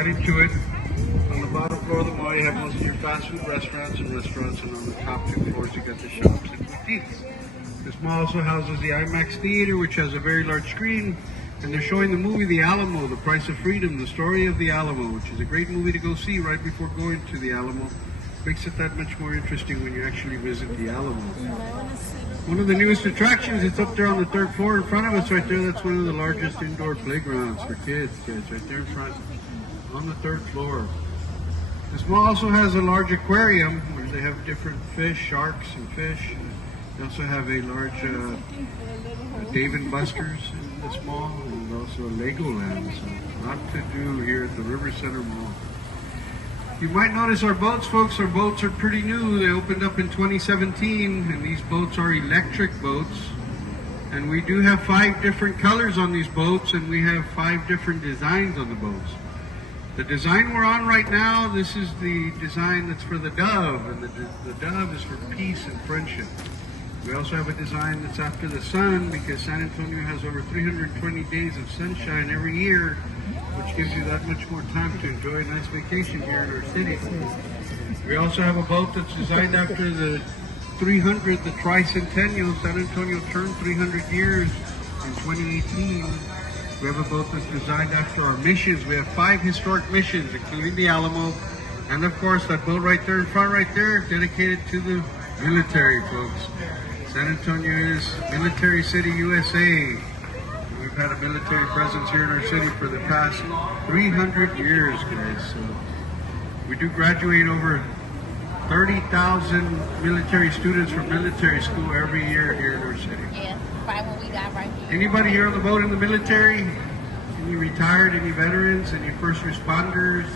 right into it. On the bottom floor of the mall, you have most of your fast food restaurants, and on the top two floors, you got the shops and boutiques. This mall also houses the IMAX theater, which has a very large screen, and they're showing the movie The Alamo, The Price of Freedom, the story of the Alamo, which is a great movie to go see right before going to the Alamo. Makes it that much more interesting when you actually visit the Alamo. One of the newest attractions, it's up there on the third floor in front of us right there. That's one of the largest indoor playgrounds for kids, right there in front on the third floor. This mall also has a large aquarium where they have different fish, sharks and fish. They also have a large Dave & Buster's in this mall, and also a Legoland. So a lot to do here at the Rivercenter Mall. You might notice our boats, folks. Our boats are pretty new. They opened up in 2017, and these boats are electric boats. And we do have 5 different colors on these boats, and we have 5 different designs on the boats. The design we're on right now, this is the design that's for the dove, and the dove is for peace and friendship. We also have a design that's after the sun, because San Antonio has over 320 days of sunshine every year, which gives you that much more time to enjoy a nice vacation here in our city. We also have a boat that's designed after the 300, the tricentennial. San Antonio turned 300 years in 2018. We have a boat that's designed after our missions. We have 5 historic missions, including the Alamo, and of course that boat right there in front right there, dedicated to the military, folks. San Antonio is Military City, USA. We've had a military presence here in our city for the past 300 years, guys. So we do graduate over 30,000 military students from military school every year here in our city. Yeah, right when we got right here. Anybody here on the boat in the military? Any retired, any veterans, any first responders?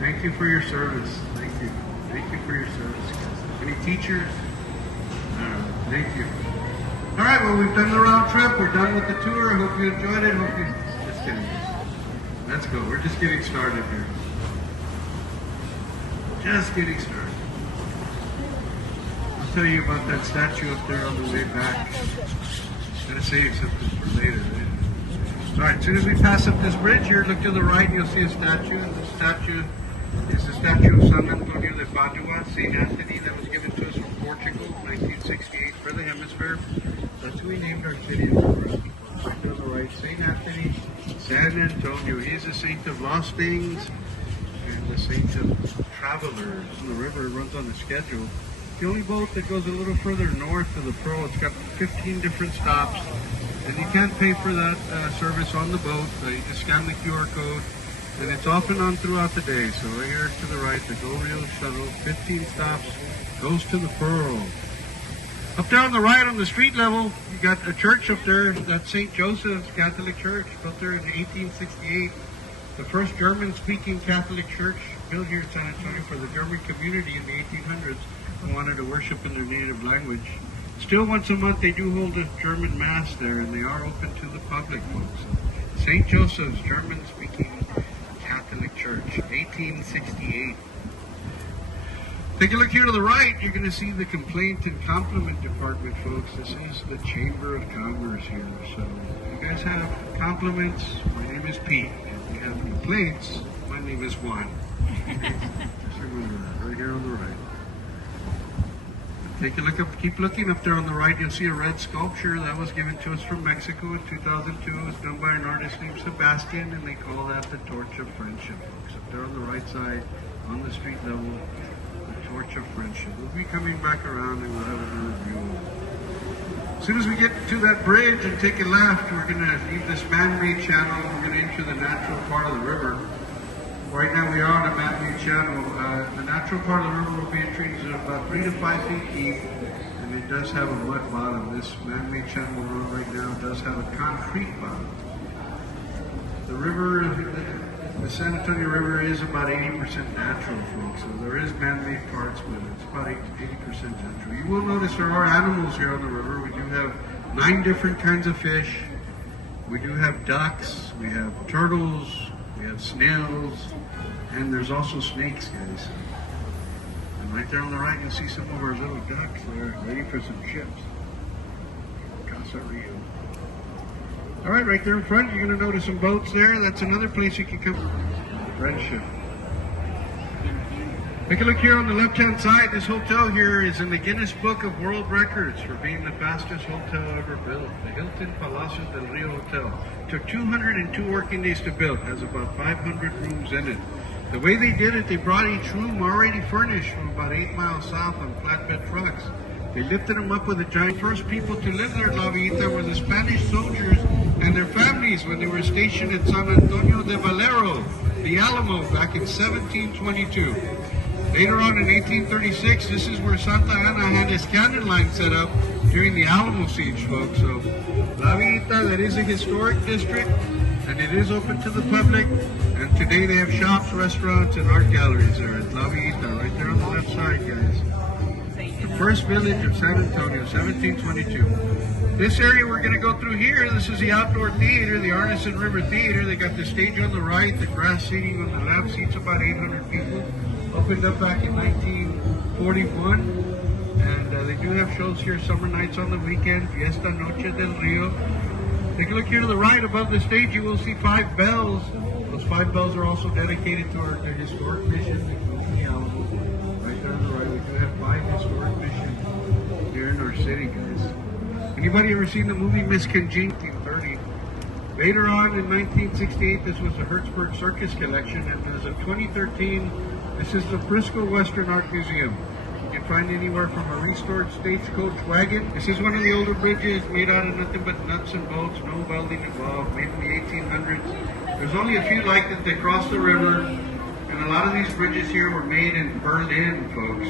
Thank you for your service. Thank you. Thank you for your service, guys. Any teachers? Thank you. All right, well, we've done the round trip. We're done with the tour. I hope you enjoyed it. Just kidding. Let's go. We're just getting started here. Just getting started. I'll tell you about that statue up there on the way back. Gotta save something for later. Right? All right, as soon as we pass up this bridge here, look to the right and you'll see a statue. And the statue is the statue of San Antonio de Padua, St. Anthony, that was given to us from Portugal in 1968 for the hemisphere. That's who we named our city in the first. Right to the right, St. Anthony, San Antonio. He's a saint of lost things and the saint of travelers. The river runs on a schedule. The only boat that goes a little further north to the Pearl, it's got 15 different stops. And you can't pay for that service on the boat. You just scan the QR code. And it's off and on throughout the day. So right here to the right, the Go Real shuttle, 15 stops, goes to the Pearl. Up there on the right on the street level, you got a church up there. That's St. Joseph's Catholic Church, built there in 1868. The first German-speaking Catholic church built here in San Antonio for the German community in the 1800s who wanted to worship in their native language. Still once a month they do hold a German Mass there, and they are open to the public, folks. St. Joseph's German-speaking Catholic Church, 1868. Take a look here to the right. You're going to see the complaint and compliment department, folks. This is the Chamber of Commerce here. So if you guys have compliments, my name is Pete. If you have complaints, my name is Juan. Just remember that, right here on the right. Take a look up, keep looking up there on the right. You'll see a red sculpture that was given to us from Mexico in 2002. It was done by an artist named Sebastian, and they call that the Torch of Friendship, folks. Up there on the right side, on the street level, the Torch of Friendship. We'll be coming back around and we'll have a review. As soon as we get to that bridge and take a left, we're going to leave this man-made channel. We're going to enter the natural part of the river. Right now we are on a man-made channel. The natural part of the river will be entering is about 3 to 5 feet deep, and it does have a mud bottom. This man-made channel we're on right now does have a concrete bottom. The river, the San Antonio River, is about 80% natural, folks. So there is man-made parts, but it's about 80% natural. You will notice there are animals here on the river. We do have 9 different kinds of fish. We do have ducks. We have turtles. We have snails, and there's also snakes, guys. And right there on the right, you'll see some of our little ducks there, ready for some chips. Casa Rio. All right, right there in front, you're going to notice some boats there. That's another place you can come. friendship. Take a look here on the left-hand side. This hotel here is in the Guinness Book of World Records for being the fastest hotel ever built. The Hilton Palacio del Rio Hotel. Took 202 working days to build. Has about 500 rooms in it. The way they did it, they brought each room already furnished from about 8 miles south on flatbed trucks. They lifted them up with a giant. First people to live there at La Villita were the Spanish soldiers and their families when they were stationed at San Antonio de Valero, the Alamo, back in 1722. Later on in 1836, this is where Santa Ana had his cannon line set up during the Alamo siege, folks. So La Villita, that is a historic district, and it is open to the public. And today they have shops, restaurants, and art galleries there at La Villita, right there on the left side, guys. The first village of San Antonio, 1722. This area we're going to go through here, this is the outdoor theater, the Arneson River Theater. They got the stage on the right, the grass seating on the left, seats about 800 people. Opened up back in 1941, and they do have shows here summer nights on the weekend, Fiesta Noche del Rio. Take a look here to the right above the stage, you will see 5 bells. Those 5 bells are also dedicated to our historic mission, the Alamo. Right there on the right, we do have 5 historic missions here in our city, guys. Anybody ever seen the movie Miss Congeniality? 1930. Later on in 1968, this was the Hertzberg Circus Collection, and as of 2013, this is the Frisco Western Art Museum. You can find anywhere from a restored stagecoach wagon. This is one of the older bridges made out of nothing but nuts and bolts, no welding involved, made in the 1800s. There's only a few like it that cross the river, and a lot of these bridges here were made in Berlin, folks.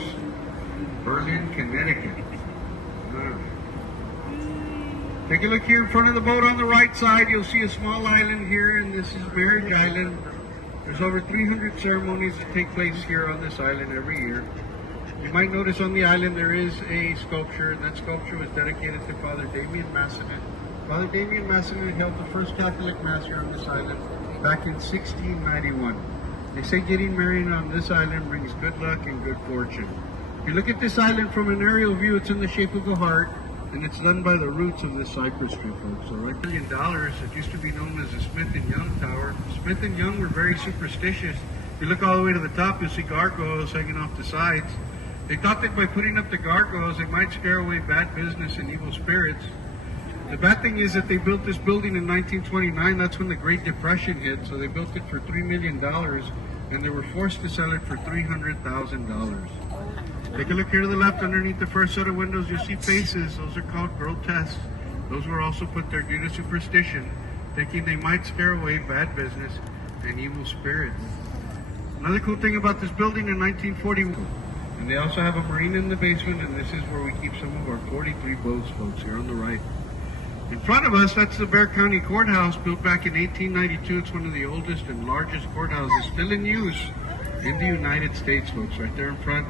Berlin, Connecticut. Take a look here in front of the boat on the right side. You'll see a small island here, and this is Marriage Island. There's over 300 ceremonies that take place here on this island every year. You might notice on the island there is a sculpture, and that sculpture was dedicated to Father Damien Massenet. Father Damien Massenet held the first Catholic Mass here on this island back in 1691. They say getting married on this island brings good luck and good fortune. If you look at this island from an aerial view, it's in the shape of a heart, and it's done by the roots of this cypress tree, folks. So right $1 million, it used to be known as the Smith & Young Tower. Smith & Young were very superstitious. If you look all the way to the top, you'll see gargoyles hanging off the sides. They thought that by putting up the gargoyles, they might scare away bad business and evil spirits. The bad thing is that they built this building in 1929. That's when the Great Depression hit, so they built it for $3 million, and they were forced to sell it for $300,000. Take a look here to the left. Underneath the first set of windows, you'll see faces. Those are called grotesques. Those were also put there due to superstition, thinking they might scare away bad business and evil spirits. Another cool thing about this building in 1941, and they also have a marina in the basement, and this is where we keep some of our 43 boats, folks, here on the right. In front of us, that's the Bexar County Courthouse, built back in 1892. It's one of the oldest and largest courthouses still in use in the United States, folks, right there in front.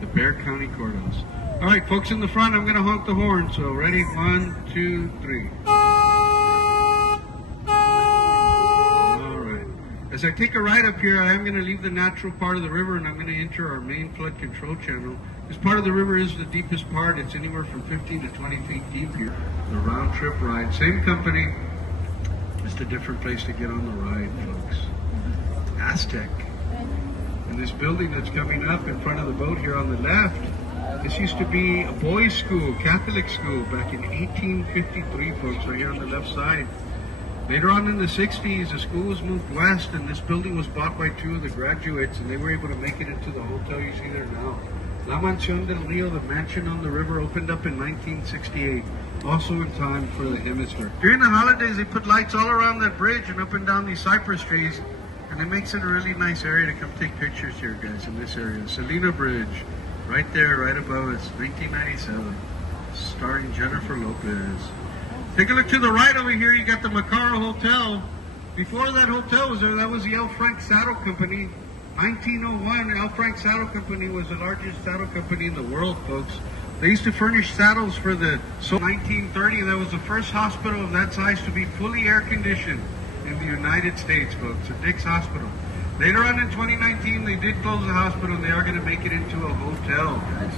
The Bexar County Courthouse. All right, folks in the front, I'm going to honk the horn. So ready? 1, 2, 3. All right. As I take a ride up here, I am going to leave the natural part of the river, and I'm going to enter our main flood control channel. This part of the river is the deepest part. It's anywhere from 15 to 20 feet deep here. The round trip ride. Same company, just a different place to get on the ride, folks. Aztec. And this building that's coming up in front of the boat here on the left, this used to be a boys' school, Catholic school, back in 1853, folks, right here on the left side. Later on in the 60s, the school was moved west, and this building was bought by 2 of the graduates, and they were able to make it into the hotel you see there now. La Mansión del Rio, the mansion on the river, opened up in 1968, also in time for the hemisphere. During the holidays, they put lights all around that bridge and up and down these cypress trees, and it makes it a really nice area to come take pictures here, guys, in this area. Salina Bridge, right there, right above us, 1997, starring Jennifer Lopez. Take a look to the right over here, you got the Macaro Hotel. Before that hotel was there, that was the L. Frank Saddle Company. 1901, L. Frank Saddle Company was the largest saddle company in the world, folks. They used to furnish saddles for the... So 1930, that was the first hospital of that size to be fully air-conditioned in the United States, folks, at Dick's Hospital. Later on in 2019, they did close the hospital, and they are going to make it into a hotel, guys.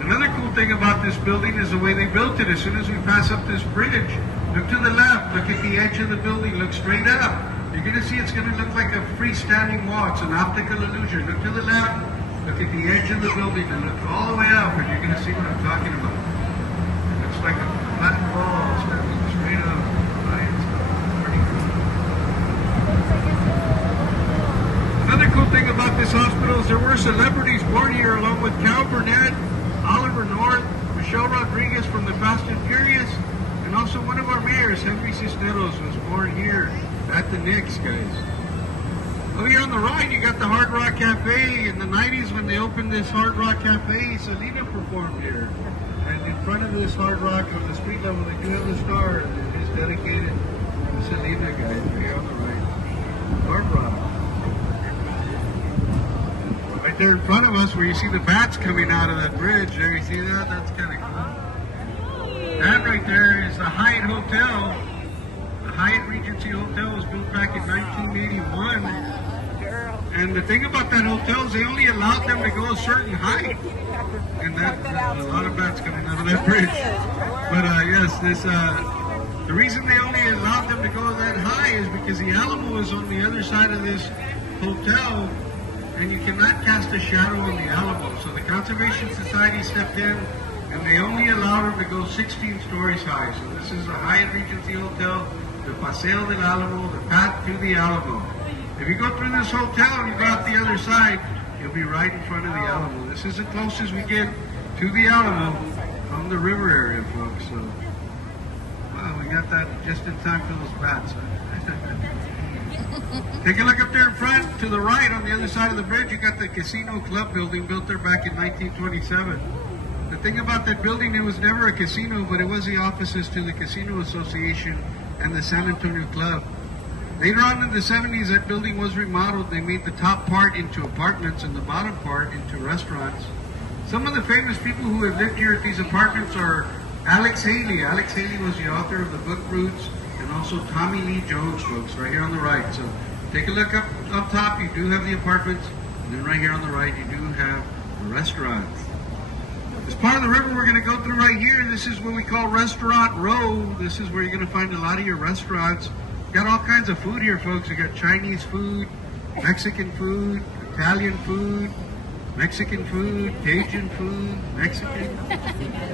Another cool thing about this building is the way they built it. As soon as we pass up this bridge, look to the left, look at the edge of the building, look straight up. You're going to see it's going to look like a freestanding wall. It's an optical illusion. Look to the left, look at the edge of the building, and look all the way up, and you're going to see what I'm talking about. It looks like a flat wall standing straight up. Right? It's pretty cool. Another cool thing about this hospital is there were celebrities born here, along with Cal Burnett, Oliver North, Michelle Rodriguez from the Fast and Furious, and also one of our mayors, Henry Cisneros, was born here at the Knicks, guys. Over here on the right, you got the Hard Rock Cafe. In the 90s, when they opened this Hard Rock Cafe, Selena performed here. And in front of this Hard Rock, on the street level, they do have a star that is dedicated to Selena, guys. Over here on the right. Hard Rock. Right there in front of us, where you see the bats coming out of that bridge, there you see that? That's kind of cool. That right there is the Hyatt Hotel. The Hyatt Regency Hotel was built back in 1981. And the thing about that hotel is they only allowed them to go a certain height. And that, there's a lot of bats coming out of that bridge. But yes, the reason they only allowed them to go that high is because the Alamo is on the other side of this hotel. And you cannot cast a shadow on the Alamo. So the Conservation Society stepped in and they only allowed them to go 16 stories high. So this is a Hyatt Regency Hotel, the Paseo del Alamo, the path to the Alamo. If you go through this hotel and you go out the other side, you'll be right in front of the Alamo. This is the closest we get to the Alamo from the river area, folks. So, wow, we got that just in time for those bats. Take a look up there in front, to the right, on the other side of the bridge, you got the Casino Club building built there back in 1927. The thing about that building, it was never a casino, but it was the offices to the Casino Association and the San Antonio Club. Later on in the 70s, that building was remodeled. They made the top part into apartments and the bottom part into restaurants. Some of the famous people who have lived here at these apartments are Alex Haley. Alex Haley was the author of the book Roots, and also Tommy Lee Jones, folks, right here on the right. So take a look up top, you do have the apartments, and then right here on the right, you do have the restaurants. As part of the river we're going to go through right here, this is what we call Restaurant Row. This is where you're going to find a lot of your restaurants. Got all kinds of food here, folks. You got Chinese food, Mexican food, Italian food, Mexican food, Cajun food, Mexican,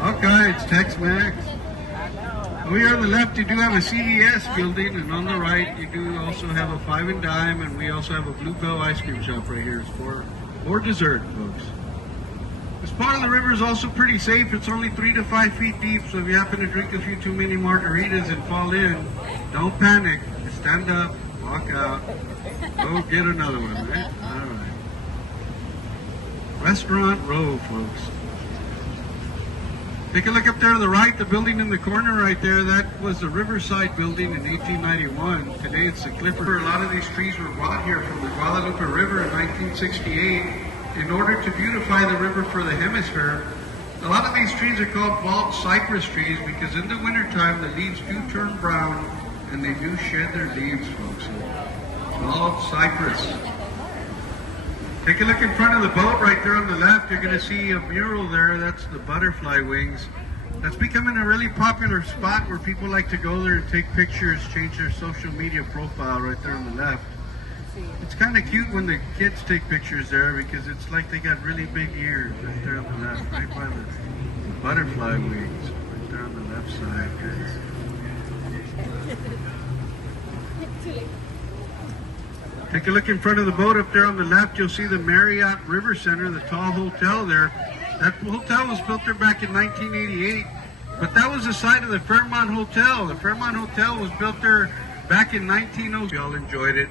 all kinds, Tex-Mex. Over here on the left, you do have a CVS building, and on the right, you do also have a Five and Dime, and we also have a Bluebell ice cream shop right here for dessert, folks. This part of the river is also pretty safe. It's only 3 to 5 feet deep, so if you happen to drink a few too many margaritas and fall in, don't panic. Just stand up, walk out, go get another one, right? All right. Restaurant Row, folks. Take a look up there to the right, the building in the corner right there, that was the Riverside building in 1891. Today it's the Clipper. A lot of these trees were brought here from the Guadalupe River in 1968 in order to beautify the river for the hemisphere. A lot of these trees are called bald cypress trees because in the wintertime the leaves do turn brown and they do shed their leaves, folks. Bald cypress. Take a look in front of the boat right there on the left. You're going to see a mural there. That's the butterfly wings. That's becoming a really popular spot where people like to go there and take pictures, change their social media profile right there on the left. It's kind of cute when the kids take pictures there because it's like they got really big ears right there on the left, right by the butterfly wings, right there on the left side, guys. Take a look in front of the boat up there on the left. You'll see the Marriott Rivercenter, the tall hotel there. That hotel was built there back in 1988, but that was the site of the Fairmont Hotel. The Fairmont Hotel was built there back in 1902. Y'all enjoyed it.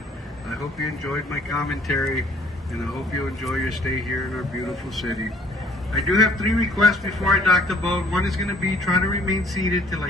I hope you enjoyed my commentary, and I hope you enjoy your stay here in our beautiful city. I do have 3 requests before I dock the boat. One is going to be try to remain seated till I